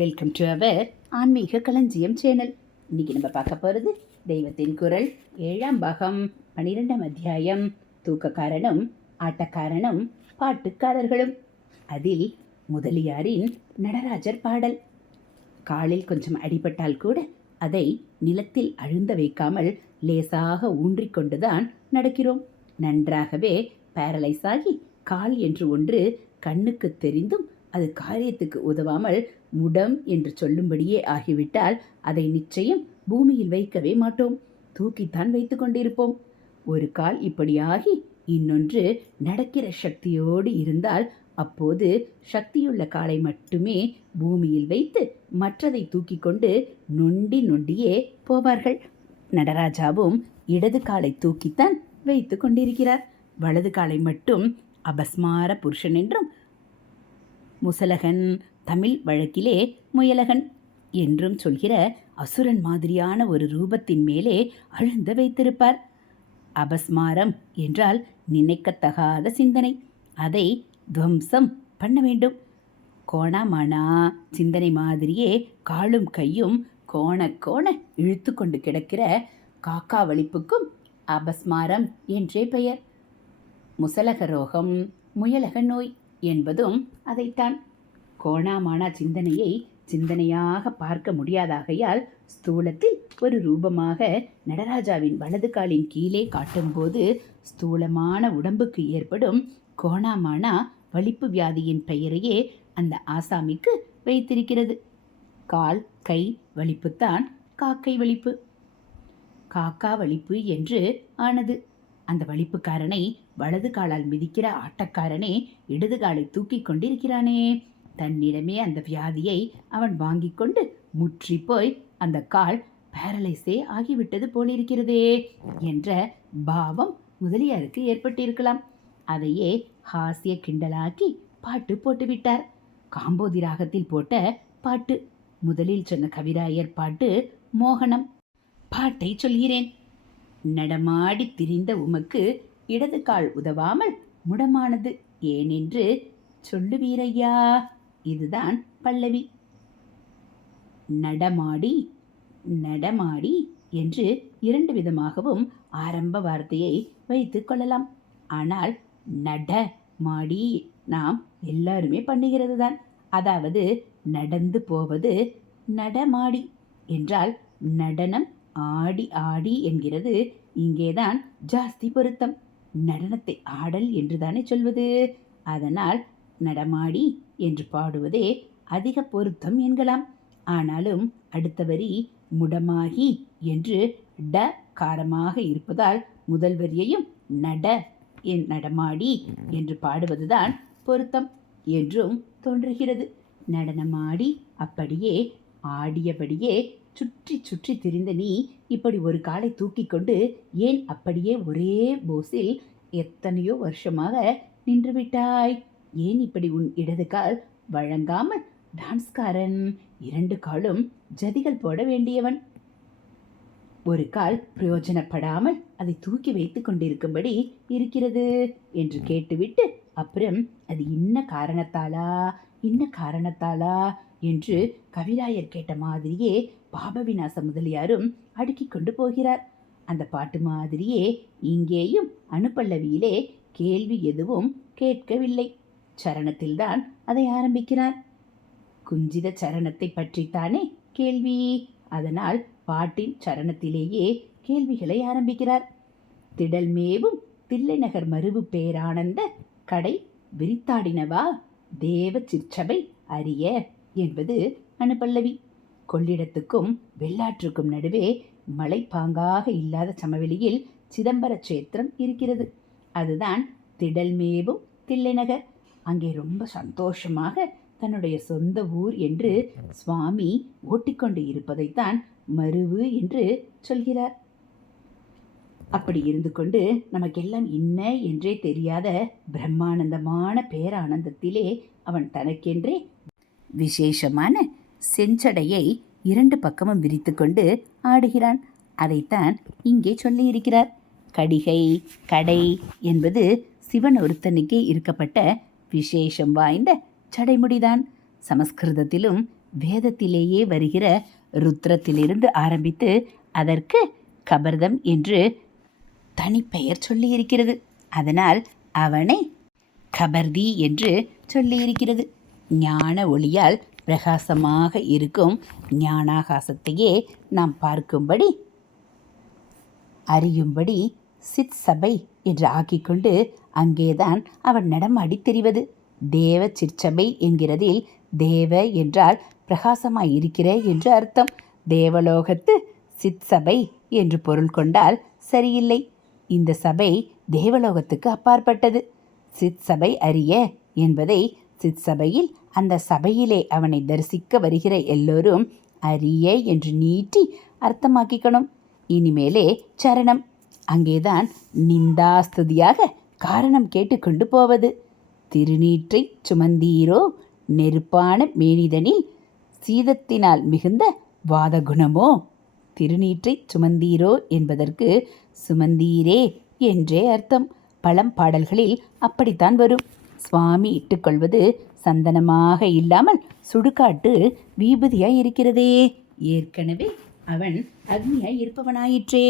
Welcome to our ஆன்மீக களஞ்சியம் channel. இன்னைக்கு நம்ம பார்க்க போகிறது தெய்வத்தின் குரல் 7ஆம் பாகம் 12ஆம் அத்தியாயம் தூக்கக்காரனும் ஆட்டக்காரனும் பாட்டுக்காரர்களும். அதில் முதலியாரின் நடராஜர் பாடல். காலில் கொஞ்சம் அடிபட்டால் கூட அதை நிலத்தில் அழுந்த வைக்காமல் லேசாக ஊன்றிக்கொண்டுதான் நடக்கிறோம். நன்றாகவே பேரலைஸ் ஆகி கால் என்று ஒன்று கண்ணுக்கு தெரிந்தும் அது காரியத்துக்கு உதவாமல் முடம் என்று சொல்லும்படியே ஆகிவிட்டால் அதை நிச்சயம் பூமியில் வைக்கவே மாட்டோம், தூக்கித்தான் வைத்து கொண்டிருப்போம். ஒரு கால் இப்படியாகி இன்னொன்று நடக்கிற சக்தியோடு இருந்தால் அப்போது சக்தியுள்ள காலை மட்டுமே பூமியில் வைத்து மற்றதை தூக்கி கொண்டு நொண்டி நொண்டியே போவார்கள். நடராஜாவும் இடது காலை தூக்கித்தான் வைத்து கொண்டிருக்கிறார். வலது காலை மட்டும் அபஸ்மார புருஷன் என்றும் முசலகன் தமிழ் வழக்கிலே முயலகன் என்றும் சொல்கிற அசுரன் மாதிரியான ஒரு ரூபத்தின் மேலே அழுந்த வைத்திருப்பார். அபஸ்மாரம் என்றால் நினைக்கத்தகாத சிந்தனை, அதை துவம்சம் பண்ண வேண்டும். கோணாமானா சிந்தனை மாதிரியே காலும் கையும் கோண கோண இழுத்து கொண்டு கிடக்கிற காக்கா வலிப்புக்கும் அபஸ்மாரம் என்றே பெயர். முசலக ரோகம் முயலக நோய் என்பதும் அதைத்தான். கோணாமானா சிந்தனையை சிந்தனையாக பார்க்க முடியாதாகையால் ஸ்தூலத்தில் ஒரு ரூபமாக நடராஜாவின் வலது காலின் கீழே காட்டும்போது ஸ்தூலமான உடம்புக்கு ஏற்படும் கோணாமானா வலிப்பு வியாதியின் பெயரையே அந்த ஆசாமிக்கு வைத்திருக்கிறது. கால் கை வலிப்புத்தான் காக்கை வலிப்பு, காக்கா வலிப்பு என்று ஆனது. அந்த வலிப்புக்காரனை வலது காலால் மிதிக்கிற ஆட்டக்காரனே இடது காலை தூக்கி கொண்டிருக்கிறானே. தன்னிடமே அந்த வியாதியை அவன் வாங்கி கொண்டு முற்றி போய் அந்த கால் பேரலைஸே ஆகிவிட்டது போலிருக்கிறதே என்ற பாவம் முதலியாருக்கு ஏற்பட்டிருக்கலாம். அதையே ஹாஸ்ய கிண்டலாக்கி பாட்டு போட்டுவிட்டார். காம்போதி ராகத்தில் போட்ட பாட்டு. முதலில் சொன்ன கவிராயர் பாட்டு மோகனம். பாட்டை சொல்கிறேன். நடமாடி திரிந்த உமக்கு இடது கால் உதவாமல் முடமானது ஏனென்று சொல்லுவீரையா. இதுதான் பல்லவி. நடமாடி நடமாடி என்று இரண்டு விதமாகவும் ஆரம்ப வார்த்தையை வைத்து கொள்ளலாம். ஆனால் நட மாடி நாம் எல்லாருமே பண்ணுகிறது தான். அதாவது நடந்து போவது நடமாடி என்றால் நடனம் ஆடி ஆடி என்கிறது இங்கேதான் ஜாஸ்தி பொருத்தம். நடனத்தை ஆடல் என்று தானே சொல்வது. அதனால் நடமாடி என்று பாடுவதே அதிக பொருத்தம் என்கலாம். ஆனாலும் அடுத்த வரி முடமாகி என்று ட காரமாக இருப்பதால் முதல் வரியையும் நடமாடி என்று பாடுவதுதான் பொருத்தம் என்றும் தோன்றுகிறது. நடனமாடி அப்படியே ஆடியபடியே சுற்றி சுற்றி திரிந்த நீ இப்படி ஒரு காலை தூக்கி கொண்டு ஏன் அப்படியே ஒரே போஸில் எத்தனையோ வருஷமாக நின்றுவிட்டாய்? ஏன் இப்படி உன் இடது கால் வழங்காமல்? டான்ஸ்காரன் இரண்டு காலும் ஜதிகள் போட வேண்டியவன். ஒரு கால் பிரயோஜனப்படாமல் அதை தூக்கி வைத்து கொண்டிருக்கும்படி இருக்கிறது என்று கேட்டுவிட்டு அப்புறம் அது இன்ன காரணத்தாலா என்று கவிராயர் கேட்ட மாதிரியே பாபவிநாச முதலியாரும் அடுக்கிக் கொண்டு போகிறார். அந்த பாட்டு மாதிரியே இங்கேயும் அனுப்பல்லவியிலே கேள்வி எதுவும் கேட்கவில்லை. சரணத்தில்தான் அதை ஆரம்பிக்கிறார். குஞ்சித சரணத்தை பற்றித்தானே கேள்வி. அதனால் பாட்டின் சரணத்திலேயே கேள்விகளை ஆரம்பிக்கிறார். திடல் மேவும் தில்லைநகர் மருவு பேரானந்த கடை விரித்தாடினவா தேவ சிற்சபை அறிய என்பது அனுப்பல்லவி. கொள்ளிடத்துக்கும் வெள்ளாற்றுக்கும் நடுவே மலைப்பாங்காக இல்லாத சமவெளியில் சிதம்பர கஷேத்திரம் இருக்கிறது. அதுதான் திடல் மேவும் தில்லைநகர். அங்கே ரொம்ப சந்தோஷமாக தன்னுடைய சொந்த ஊர் என்று சுவாமி ஓட்டிக்கொண்டு இருப்பதைத்தான் மருவு என்று சொல்கிறார். அப்படி இருந்து கொண்டு நமக்கெல்லாம் என்ன என்றே தெரியாத பிரம்மானந்தமான பேரானந்தத்திலே அவன் தனக்கென்றே விசேஷமான செஞ்சடையை இரண்டு பக்கமும் விரித்து கொண்டு ஆடுகிறான். அதைத்தான் இங்கே சொல்லியிருக்கிறார். கடிகை கடை என்பது சிவன் ஒருத்தனுக்கே இருக்கப்பட்ட விசேஷம் வாய்ந்த சடைமுடிதான். சமஸ்கிருதத்திலும் வேதத்திலேயே வருகிற ருத்ரத்திலிருந்து ஆரம்பித்து அதற்கு கபர்தம் என்று தனிப்பெயர் சொல்லியிருக்கிறது. அதனால் அவனை கபர்தி என்று சொல்லியிருக்கிறது. ஞான ஒளியால் பிரகாசமாக இருக்கும் ஞானாகாசத்தையே நாம் பார்க்கும்படி அறியும்படி சித் சபை என்று ஆக்கிக்கொண்டு அங்கேதான் அவன் நடமாடி தெரிவது. தேவ சிற்சபை என்கிறதில் தேவ என்றால் பிரகாசமாய் இருக்கிற என்று அர்த்தம். தேவலோகத்து சித் சபை என்று பொருள் கொண்டால் சரியில்லை. இந்த சபை தேவலோகத்துக்கு அப்பாற்பட்டது. சித் சபை அறிய என்பதை சித் சபையில் அந்த சபையிலே அவனை தரிசிக்க வருகிற எல்லோரும் அறிய என்று நீட்டி அர்த்தமாக்கிக்கணும். இனிமேலே சரணம். அங்கேதான் நிந்தாஸ்துதியாக காரணம் கேட்டுக்கொண்டு போவது. திருநீற்றை சுமந்தீரோ நெருப்பான மேனிதனில் சீதத்தினால் மிகுந்த வாதகுணமோ. திருநீற்றை சுமந்தீரோ என்பதற்கு சுமந்தீரே என்றே அர்த்தம். பழம்பாடல்களில் அப்படித்தான் வரும். சுவாமி இட்டுக்கொள்வது சந்தனமாக இல்லாமல் சுடுகாட்டு விபூதியாய் இருக்கிறதே. ஏற்கனவே அவன் அக்னியாய் இருப்பவனாயிற்றே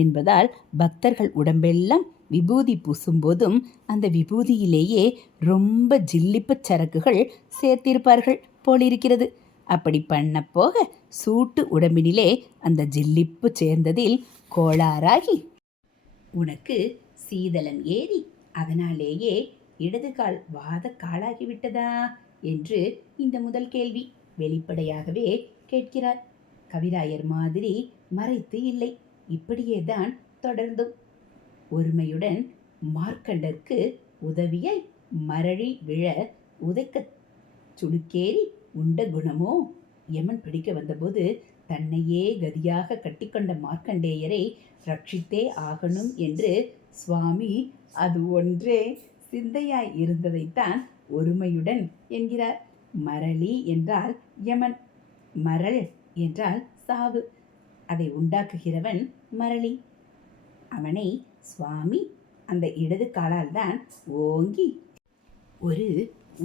என்பதால் பக்தர்கள் உடம்பெல்லாம் விபூதி பூசும்போதும் அந்த விபூதியிலேயே ரொம்ப ஜில்லிப்பு சரக்குகள் சேர்த்திருப்பார்கள் போலிருக்கிறது. அப்படி பண்ண போக சூட்டு உடம்பினிலே அந்த ஜில்லிப்பு சேர்ந்ததில் கோளாறாகி உனக்கு சீதளம் ஏறி அதனாலேயே இடது கால் வாத காலாகிவிட்டதா என்று இந்த முதல் கேள்வி வெளிப்படையாகவே கேட்கிறார். கவிராயர் மாதிரி மறைத்து இல்லை. இப்படியேதான் தொடர்ந்தும். ஒருமையுடன் மார்க்கண்டற்கு உதவியை மரழி விழ உதைக்க சுடுக்கேறி உண்ட குணமோ. யமன் பிடிக்க வந்தபோது தன்னையே கதியாக கட்டிக்கொண்ட மார்க்கண்டேயரை ரட்சித்தே ஆகணும் என்று சுவாமி அது ஒன்றே சிந்தையாய் இருந்ததைத்தான் ஒருமையுடன் என்கிறார். மரளி என்றால் யமன், மரள் என்றால் சாவு. அதை உண்டாக்குகிறவன் மரளி. அவனை சுவாமி அந்த இடது காலால் தான் ஓங்கி ஒரு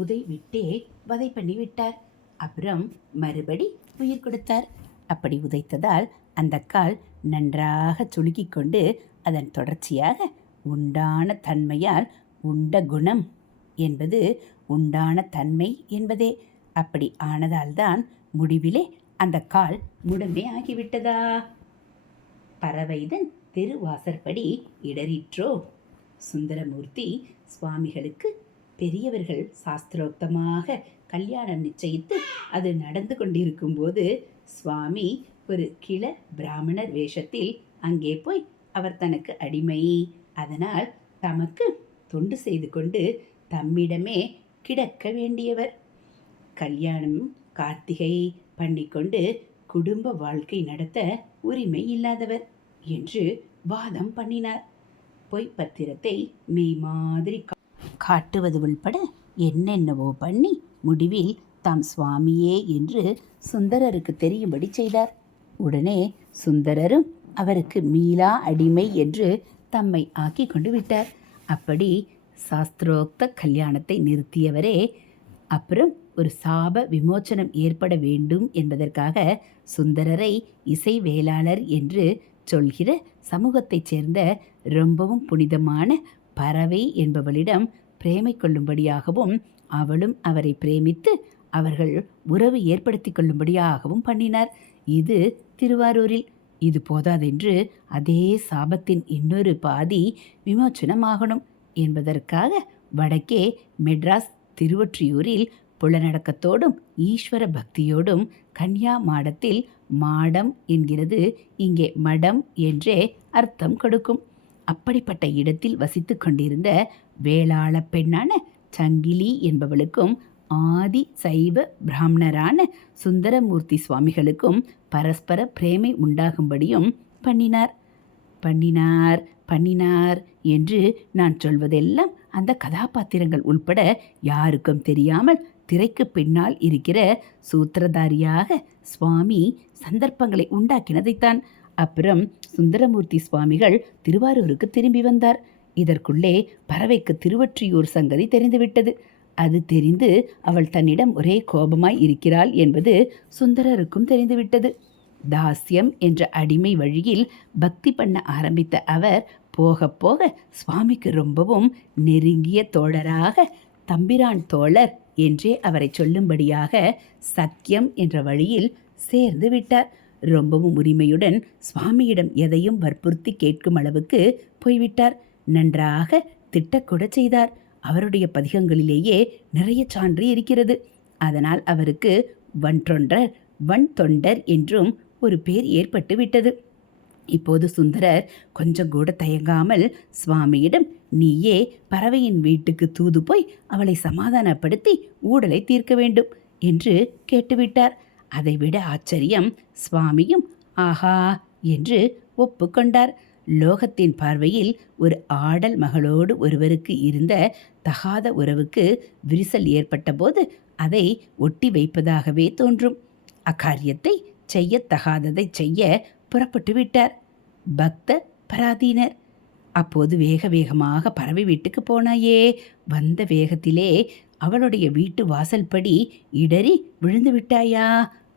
உதை விட்டே வதை பண்ணி விட்டார். அப்புறம் மறுபடி உயிர் கொடுத்தார். அப்படி உதைத்ததால் அந்த கால் நன்றாக சுளுக்கி கொண்டு அதன் தொடர்ச்சியாக உண்டான தன்மையால் உண்ட குணம் என்பது உண்டான தன்மை என்பதே. அப்படி ஆனதால்தான் முடிவிலே அந்த கால் முடமே ஆகிவிட்டதா. பறவைதன் திருவாசற்படி இடறிற்றோ. சுந்தரமூர்த்தி சுவாமிகளுக்கு பெரியவர்கள் சாஸ்திரோக்தமாக கல்யாணம் நிச்சயித்து அது நடந்து கொண்டிருக்கும் போது சுவாமி ஒரு கிள பிராமணர் வேஷத்தில் அங்கே போய் அவர் தனக்கு அடிமை, அதனால் தமக்கு தொண்டு செய்து கொண்டு தம்மிடமே கிடக்க வேண்டியவர், கல்யாணம் கார்த்திகை பண்ணிக்கொண்டு குடும்ப வாழ்க்கை நடத்த உரிமை இல்லாதவர் என்று வாதம் பண்ணினார். பொய்ப்பத்திரத்தை மெய் மாதிரி காட்டுவது உள்பட என்னென்னவோ பண்ணி முடிவில் தாம் சுவாமியே என்று சுந்தரருக்கு தெரியும்படி செய்தார். உடனே சுந்தரரும் அவருக்கு மீளா அடிமை என்று தம்மை ஆக்கி கொண்டு விட்டார். அப்படி சாஸ்திரோக்த கல்யாணத்தை நிறுத்தியவரே அப்புறம் ஒரு சாப விமோச்சனம் ஏற்பட வேண்டும் என்பதற்காக சுந்தரரை இசை வேளாளர் என்று சொல்கிற சமூகத்தைச் சேர்ந்த ரொம்பவும் புனிதமான பறவை என்பவளிடம் பிரேமை கொள்ளும்படியாகவும் அவளும் அவரை பிரேமித்து அவர்கள் உறவு ஏற்படுத்தி கொள்ளும்படியாகவும் பண்ணினார். இது திருவாரூரில். இது போதாதென்று அதே சாபத்தின் இன்னொரு பாதி விமோச்சனமாகணும் என்பதற்காக வடக்கே மெட்ராஸ் திருவொற்றியூரில் புலநடக்கத்தோடும் ஈஸ்வர பக்தியோடும் கன்யா மாடத்தில், மாடம் என்கிறது இங்கே மடம் என்றே அர்த்தம் கொடுக்கும், அப்படிப்பட்ட இடத்தில் வசித்து கொண்டிருந்த வேளாள பெண்ணான சங்கிலி என்பவளுக்கும் ஆதி சைவ பிராமணரான சுந்தரமூர்த்தி சுவாமிகளுக்கும் பரஸ்பர பிரேமை உண்டாகும்படியும் பண்ணினார். பண்ணினார் பண்ணினார் என்று நான் சொல்வதெல்லாம் அந்த கதாபாத்திரங்கள் உள்பட யாருக்கும் தெரியாமல் திரைக்கு பின்னால் இருக்கிற சூத்திரதாரியாக சுவாமி சந்தர்ப்பங்களை உண்டாக்கினதைத்தான். அப்புறம் சுந்தரமூர்த்தி சுவாமிகள் திருவாரூருக்கு திரும்பி வந்தார். இதற்குள்ளே பறவைக்கு திருவொற்றியூர் சங்கதி தெரிந்துவிட்டது. அது தெரிந்து அவள் தன்னிடம் ஒரே கோபமாய் இருக்கிறாள் என்பது சுந்தரருக்கும் தெரிந்துவிட்டது. தாஸ்யம் என்ற அடிமை வழியில் பக்தி பண்ண ஆரம்பித்த அவர் போக போக சுவாமிக்கு ரொம்பவும் நெருங்கிய தோழராக, தம்பிரான் தோழர் என்றே அவரை சொல்லும்படியாக சக்கியம் என்ற வழியில் சேர்ந்து விட்டார். ரொம்பவும் உரிமையுடன் சுவாமியிடம் எதையும் வற்புறுத்தி கேட்கும் அளவுக்கு போய்விட்டார். நன்றாக திட்டக்கூட செய்தார். அவருடைய பதிகங்களிலேயே நிறைய சான்று இருக்கிறது. அதனால் அவருக்கு வன்றொண்டர், வன் தொண்டர் என்றும் ஒரு பேர் ஏற்பட்டு விட்டது. இப்போது சுந்தரர் கொஞ்சம் கூட தயங்காமல் சுவாமியிடம், நீயே பறவையின் வீட்டுக்கு தூது போய் அவளை சமாதானப்படுத்தி ஊடலை தீர்க்க வேண்டும் என்று கேட்டுவிட்டார். அதைவிட ஆச்சரியம், சுவாமியும் ஆஹா என்று ஒப்புக்கொண்டார். லோகத்தின் பார்வையில் ஒரு ஆடல் மகளோடு ஒருவருக்கு இருந்த தகாத உறவுக்கு விரிசல் ஏற்பட்ட போது அதை ஒட்டி வைப்பதாகவே தோன்றும். அக்காரியத்தை செய்யத்தகாததை செய்ய புறப்பட்டு விட்டார் பக்த பராதீனர். அப்போது வேக வேகமாக பறவை வீட்டுக்கு போனாயே. வந்த வேகத்திலே அவளுடைய வீட்டு வாசல்படி இடறி விழுந்து விட்டாயா?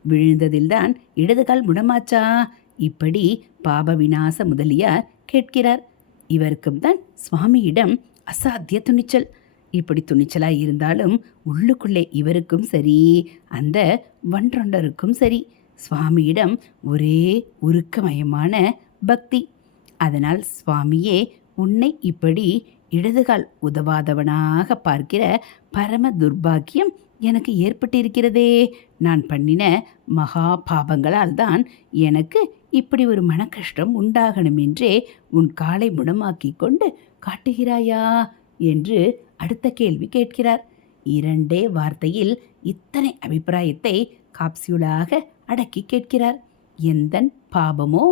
விழுந்ததில்தான் இடது கால் முடமாச்சா? இப்படி பாப விநாச முதலியார் கேட்கிறார். இவருக்கும் தான் சுவாமியிடம் அசாத்திய துணிச்சல். இப்படி துணிச்சலாய் இருந்தாலும் உள்ளுக்குள்ளே இவருக்கும் சரி, அந்த வன்றொண்டருக்கும் சரி, சுவாமியிடம் ஒரே உருக்கமயமான பக்தி. அதனால் சுவாமியே, உன்னை இப்படி இடதுகால் உதவாதவனாக பார்க்கிற பரம துர்பாக்கியம் எனக்கு ஏற்பட்டிருக்கிறதே. நான் பண்ணின மகா பாபங்களால் தான் எனக்கு இப்படி ஒரு மன கஷ்டம் உண்டாகணும் என்றே உன் காலை முடமாக்கி கொண்டு காட்டுகிறாயா என்று அடுத்த கேள்வி கேட்கிறார். 2 வார்த்தையில் இத்தனை அபிப்பிராயத்தை காப்சியூலாக அடக்கி கேட்கிறார். எந்தன் பாபமோ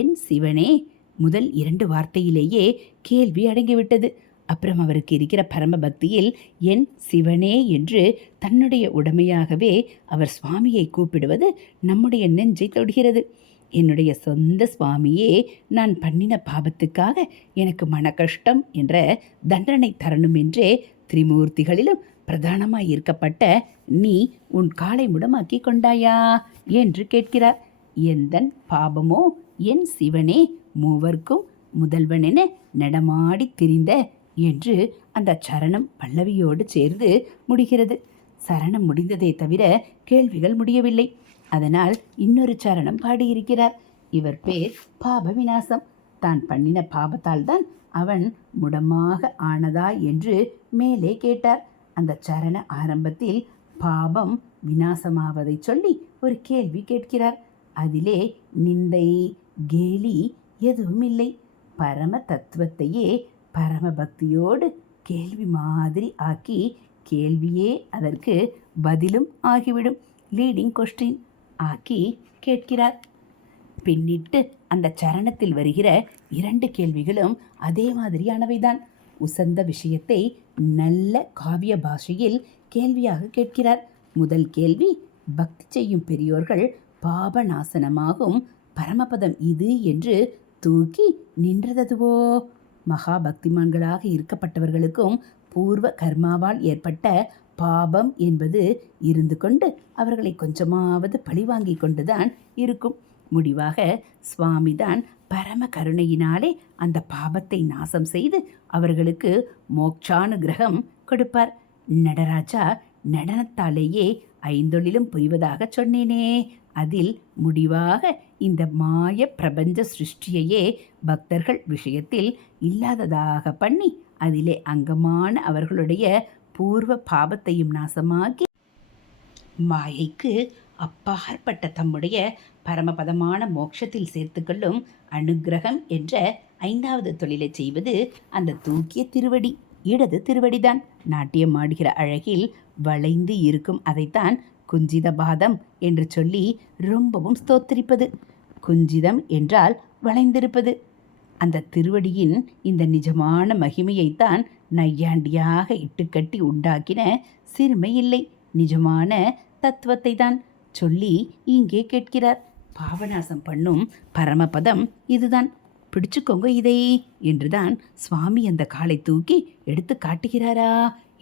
என் சிவனே. முதல் 2 வார்த்தையிலேயே கேள்வி அடங்கிவிட்டது. அப்புறம் அவருக்கு இருக்கிற பரம பக்தியில் என் சிவனே என்று தன்னுடைய உடமையாகவே அவர் சுவாமியை கூப்பிடுவது நம்முடைய நெஞ்சை தொடுகிறது. என்னுடைய சொந்த சுவாமியே, நான் பண்ணின பாபத்துக்காக எனக்கு மன கஷ்டம் என்ற தண்டனை தரணும் என்றே திரிமூர்த்திகளிலும் பிரதானமாய் இருக்கப்பட்ட நீ உன் காலை முடமாக்கி கொண்டாயா என்று கேட்கிறார். எந்தன் பாபமோ என் சிவனே, மூவர்க்கும் முதல்வனென நடமாடி திரிந்த என்று அந்த சரணம் பல்லவியோடு சேர்ந்து முடிகிறது. சரணம் முடிந்ததே தவிர கேள்விகள் முடியவில்லை. அதனால் இன்னொரு சரணம் பாடியிருக்கிறார். இவர் பேர் பாப விநாசம். தான் பண்ணின பாபத்தால் தான் அவன் முடமாக ஆனதா என்று மேலே கேட்டார். அந்த சரண ஆரம்பத்தில் பாபம் விநாசமாவதை சொல்லி ஒரு கேள்வி கேட்கிறார். அதிலே நிந்தை கேலி எதுவும் இல்லை. பரம தத்துவத்தையே பரம பக்தியோடு கேள்வி மாதிரி ஆக்கி, கேள்வியே அதற்கு பதிலும் ஆகிவிடும், லீடிங் கொஸ்டின் ஆக்கி கேட்கிறார். பின்னிட்டு அந்த சரணத்தில் வருகிற 2 கேள்விகளும் அதே மாதிரியானவைதான். உசந்த விஷயத்தை நல்ல காவிய பாஷையில் கேள்வியாக கேட்கிறார். முதல் கேள்வி, பக்தி செய்யும் பெரியோர்கள் பாபநாசனமாகும் பரமபதம் இது என்று தூக்கி நின்றதுவோ? மகா பக்திமான்களாக இருக்கப்பட்டவர்களுக்கும் பூர்வ கர்மாவால் ஏற்பட்ட பாபம் என்பது இருந்து கொண்டு அவர்களை கொஞ்சமாவது பழிவாங்கி கொண்டுதான் இருக்கும். முடிவாக சுவாமிதான் பரம கருணையினாலே அந்த பாபத்தை நாசம் செய்து அவர்களுக்கு மோட்சானுகிரகம் கொடுப்பார். நடராஜா நடனத்தாலேயே 5 புரிவதாக சொன்னேனே. அதில் முடிவாக இந்த மாய பிரபஞ்ச சிருஷ்டியையே பக்தர்கள் விஷயத்தில் இல்லாததாக பண்ணி அதிலே அங்கமான அவர்களுடைய பூர்வ பாபத்தையும் நாசமாக்கி மாயைக்கு அப்பாற்பட்ட தம்முடைய பரமபதமான மோட்சத்தில் சேர்த்துக்கொள்ளும் அனுக்கிரகம் என்ற 5வது தொழிலை செய்வது அந்த தூக்கிய திருவடி, இடது திருவடிதான். நாட்டியம் ஆடுகிற அழகில் வளைந்து இருக்கும் அதைத்தான் குஞ்சித பாதம் என்று சொல்லி ரொம்பவும் ஸ்தோத்திரிப்பது. குஞ்சிதம் என்றால் வளைந்திருப்பது. அந்த திருவடியின் இந்த நிஜமான மகிமையைத்தான் நையாண்டியாக இட்டுக்கட்டி உண்டாக்கின சிறுமை இல்லை, நிஜமான தத்துவத்தை தான் சொல்லி இங்கே கேட்கிறார். பாவநாசம் பண்ணும் பரமபதம் இதுதான், பிடிச்சுக்கோங்க இதை என்றுதான் சுவாமி அந்த காலை தூக்கி எடுத்து காட்டுகிறாரா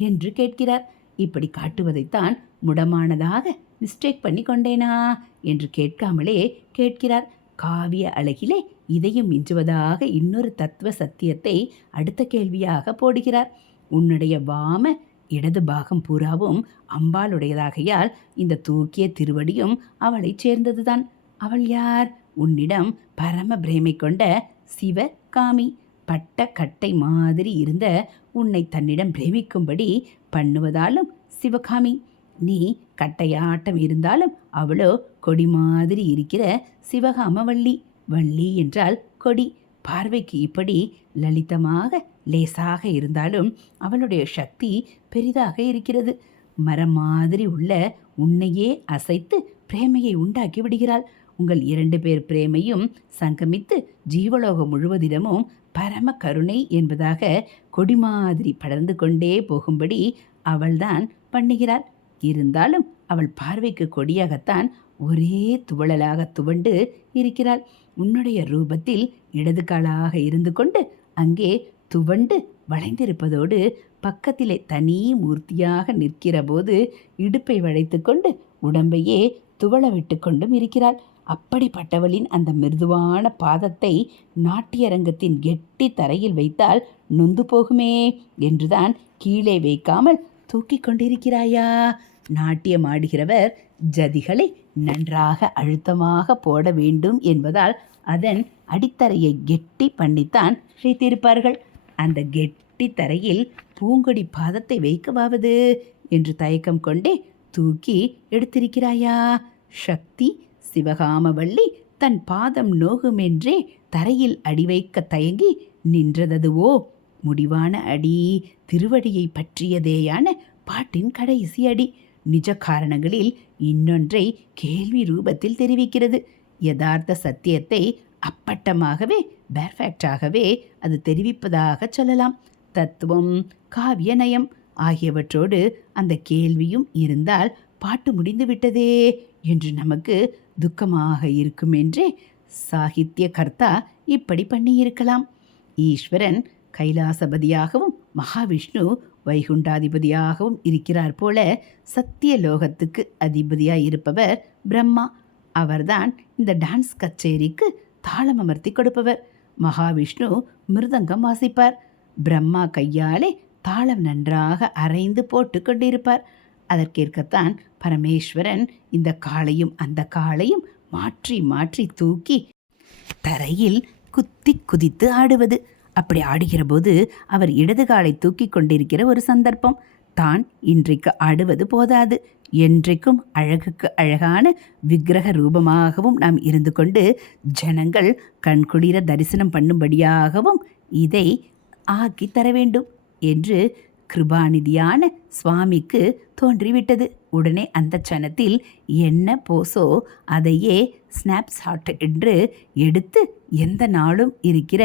என்று கேட்கிறார். இப்படி காட்டுவதைத்தான் முடமானதாக மிஸ்டேக் பண்ணி கொண்டேனா என்று கேட்காமலே கேட்கிறார். காவிய அழகிலே இதையும் மிஞ்சுவதாக இன்னொரு தத்துவ சத்தியத்தை அடுத்த கேள்வியாக போடுகிறார். உன்னுடைய வாம இடது பாகம் பூராவும் அம்பாளுடையதாகையால் இந்த தூக்கிய திருவடியும் அவளை சேர்ந்ததுதான். அவள் யார்? உன்னிடம் பரம பிரேமை கொண்ட சிவகாமி. பட்ட கட்டை மாதிரி இருந்த உன்னை தன்னிடம் பிரேமிக்கும்படி பண்ணுவதாலும் சிவகாமி. நீ கட்டையாட்டம் இருந்தாலும் அவளோ கொடி மாதிரி இருக்கிற சிவகாம வள்ளி. வள்ளி என்றால் கொடி. பார்வைக்கு இப்படி லலிதமாக லேசாக இருந்தாலும் அவளுடைய சக்தி பெரிதாக இருக்கிறது. மரம் மாதிரி உள்ள உன்னையே அசைத்து பிரேமையை உண்டாக்கி விடுகிறாள். உங்கள் 2 பேர் பிரேமையும் சங்கமித்து ஜீவலோகம் முழுவதிடமும் பரம கருணை என்பதாக கொடி மாதிரி படர்ந்து கொண்டே போகும்படி அவள்தான் பண்ணுகிறாள். இருந்தாலும் அவள் பார்வைக்கு கொடியாகத்தான் ஒரே துவளலாக துவண்டு இருக்கிறாள். உன்னுடைய ரூபத்தில் இடது காலாக இருந்து கொண்டு அங்கே துவண்டு வளைந்திருப்பதோடு பக்கத்திலே தனி மூர்த்தியாக நிற்கிற போது இடுப்பை வளைத்து கொண்டு உடம்பையே துவள விட்டு கொண்டும் இருக்கிறாள். அப்படிப்பட்டவளின் அந்த மிருதுவான பாதத்தை நாட்டியரங்கத்தின் கெட்டி தரையில் வைத்தால் நொந்து போகுமே என்றுதான் கீழே வைக்காமல் தூக்கி கொண்டிருக்கிறாயா? நாட்டியம் ஆடுகிறவர் ஜதிகளை நன்றாக அழுத்தமாக போட வேண்டும் என்பதால் அதன் அடித்தரையை கெட்டி பண்ணித்தான் வைத்திருப்பார்கள். அந்த கெட்டி தரையில் பூங்கொடி பாதத்தை வைக்கவாவது என்று தயக்கம் கொண்டே தூக்கி எடுத்திருக்கிறாயா? சக்தி சிவகாமவள்ளி தன் பாதம் நோகுமென்றே தரையில் அடி வைக்க தயங்கி நின்றததுவோ? முடிவான அடி திருவடியை பற்றியதேயான பாட்டின் கடைசி அடி. நிஜ காரணங்களில் இன்னொன்றை கேள்வி ரூபத்தில் தெரிவிக்கிறது. யதார்த்த சத்தியத்தை அப்பட்டமாகவே பெர்ஃபெக்டாகவே அது தெரிவிப்பதாக சொல்லலாம். தத்துவம், காவிய நயம் ஆகியவற்றோடு அந்த கேள்வியும் இருந்தால் பாட்டு முடிந்து விட்டதே என்று நமக்கு துக்கமாக இருக்குமென்றே சாகித்ய கர்த்தா இப்படி பண்ணியிருக்கலாம். ஈஸ்வரன் கைலாசபதியாகவும் மகாவிஷ்ணு வைகுண்டாதிபதியாகவும் இருக்கிறார் போல சத்தியலோகத்துக்கு அதிபதியாய் இருப்பவர் பிரம்மா. அவர்தான் இந்த டான்ஸ் கச்சேரிக்கு தாளம் அமர்த்தி கொடுப்பவர். மகாவிஷ்ணு மிருதங்கம் வாசிப்பார். பிரம்மா கையாலே தாளம் நன்றாக அரைந்து போட்டு கொண்டிருப்பார். அதற்கேற்கத்தான் பரமேஸ்வரன் இந்த காளையும் அந்த காளையும் மாற்றி மாற்றி தூக்கி தரையில் குத்தி குதித்து ஆடுவது. அப்படி ஆடுகிற போது அவர் இடது காலை தூக்கி கொண்டிருக்கிற ஒரு சந்தர்ப்பம். தான் இன்றைக்கு ஆடுவது போதாது, என்றைக்கும் அழகுக்கு அழகான விக்கிரக ரூபமாகவும் நாம் இருந்து கொண்டு ஜனங்கள் கண்குளிர தரிசனம் பண்ணும்படியாகவும் இதை ஆக்கி தர வேண்டும் என்று கிருபாநிதியான சுவாமிக்கு தோன்றிவிட்டது. உடனே அந்த சனத்தில் என்ன போசோ அதையே ஸ்னாப்ஷாட் என்று எடுத்து எந்த நாளும் இருக்கிற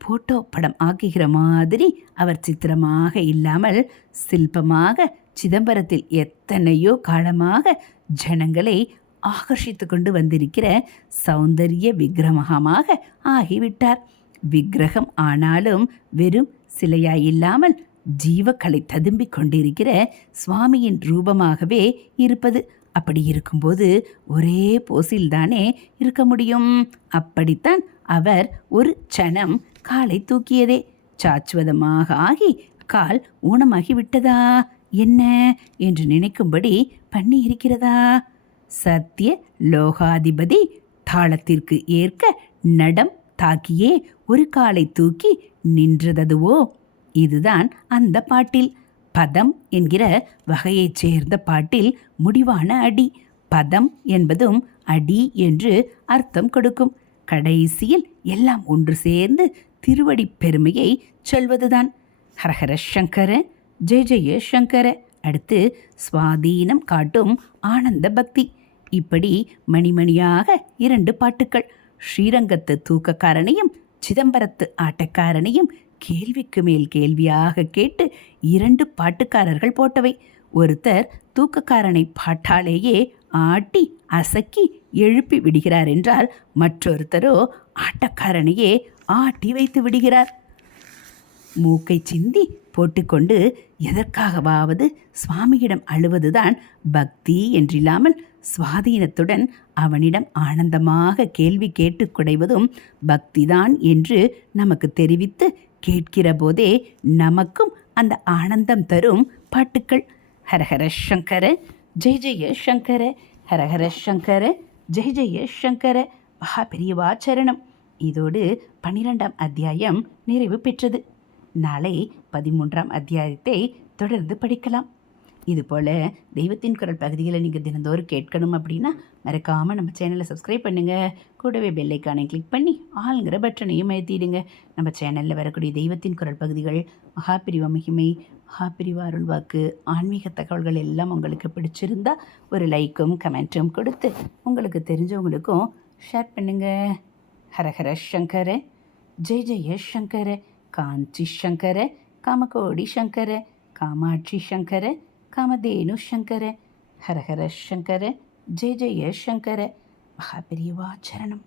போட்டோ படம் ஆக்குகிற மாதிரி அவர் சித்திரமாக இல்லாமல் சில்பமாக சிதம்பரத்தில் எத்தனையோ காலமாக ஜனங்களை ஆகர்ஷித்து கொண்டு வந்திருக்கிற சௌந்தரிய விக்கிரகமாக ஆகிவிட்டார். விக்கிரகம் ஆனாலும் வெறும் சிலையாயில்லாமல் ஜீவக்கலை ததும்பிக் கொண்டிருக்கிற சுவாமியின் ரூபமாகவே இருப்பது. அப்படி இருக்கும்போது ஒரே போசில்தானே இருக்க முடியும். அப்படித்தான் அவர் ஒரு சனம் காலை தூக்கியதே. சாச்சுவதமாக ஆகி கால் ஊனமாகி விட்டதா என்ன என்று நினைக்கும்படி பண்ணி இருக்கிறதா? சத்திய லோகாதிபதி தாளத்திற்கு ஏற்க நடம் தாக்கியே ஒரு காலை தூக்கி நின்றததுவோ? இதுதான் அந்த பாட்டில். பதம் என்கிற வகையைச் சேர்ந்த பாட்டில் முடிவான அடி. பதம் என்பதும் அடி என்று அர்த்தம் கொடுக்கும். கடைசியில் எல்லாம் ஒன்று சேர்ந்து திருவடி பெருமையை சொல்வதுதான். ஹரஹர சங்கர, ஜெய ஜெய சங்கர. அடுத்து சுவாதீனம் காட்டும் ஆனந்த பக்தி. இப்படி மணிமணியாக 2 பாட்டுக்கள். ஸ்ரீரங்கத்து தூக்கக்காரனையும் சிதம்பரத்து ஆட்டக்காரனையும் கேள்விக்கு மேல் கேள்வியாக கேட்டு 2 பாட்டுக்காரர்கள் போட்டவை. ஒருத்தர் தூக்கக்காரனை பாட்டாலேயே ஆட்டி அசக்கி எழுப்பி விடுகிறார் என்றால் மற்றொருத்தரோ ஆட்டக்காரனையே ஆட்டி வைத்து விடுகிறார். மூக்கை சிந்தி போட்டுக்கொண்டு எதற்காகவாவது சுவாமியிடம் அழுவதுதான் பக்தி என்றில்லாமல் சுவாதீனத்துடன் அவனிடம் ஆனந்தமாக கேள்வி கேட்டு குடைவதும் பக்திதான் என்று நமக்கு தெரிவித்து கேட்கிற போதே நமக்கும் அந்த ஆனந்தம் தரும் பாட்டுக்கள். ஹரஹர சங்கர ஜெய ஜெய சங்கர, ஹரஹர சங்கர ஜெய ஜெய சங்கர. மகா பெரியவாச்சரணம். இதோடு 12ஆம் அத்தியாயம் நிறைவு பெற்றது. நாளை 13ஆம் அத்தியாயத்தை தொடர்ந்து படிக்கலாம். இதுபோல் தெய்வத்தின் குரல் பகுதிகளை நீங்கள் தினந்தோறும் கேட்கணும் அப்படின்னா மறக்காமல் நம்ம சேனலை சப்ஸ்கிரைப் பண்ணுங்கள். கூடவே பெல்லைக்கானை கிளிக் பண்ணி ஆளுங்கிற பட்டனையும் ஏற்றிடுங்க. நம்ம சேனலில் வரக்கூடிய தெய்வத்தின் குரல் பகுதிகள், மகாபிரிவா மகிமை, மகாபிரிவா அருள்வாக்கு, ஆன்மீக தகவல்கள் எல்லாம் உங்களுக்கு பிடிச்சிருந்தா ஒரு லைக்கும் கமெண்ட்டும் கொடுத்து உங்களுக்கு தெரிஞ்சவங்களுக்கும் ஷேர் பண்ணுங்கள். ஹரஹர சங்கர ஜெய ஜெய சங்கர, காஞ்சி சங்கர, காமகோடி சங்கர, காமாட்சி சங்கர, காமதேனு சங்கர, ஹரஹர சங்கர ஜெய ஜெய சங்கர. மகாபெரியவா சரணம்.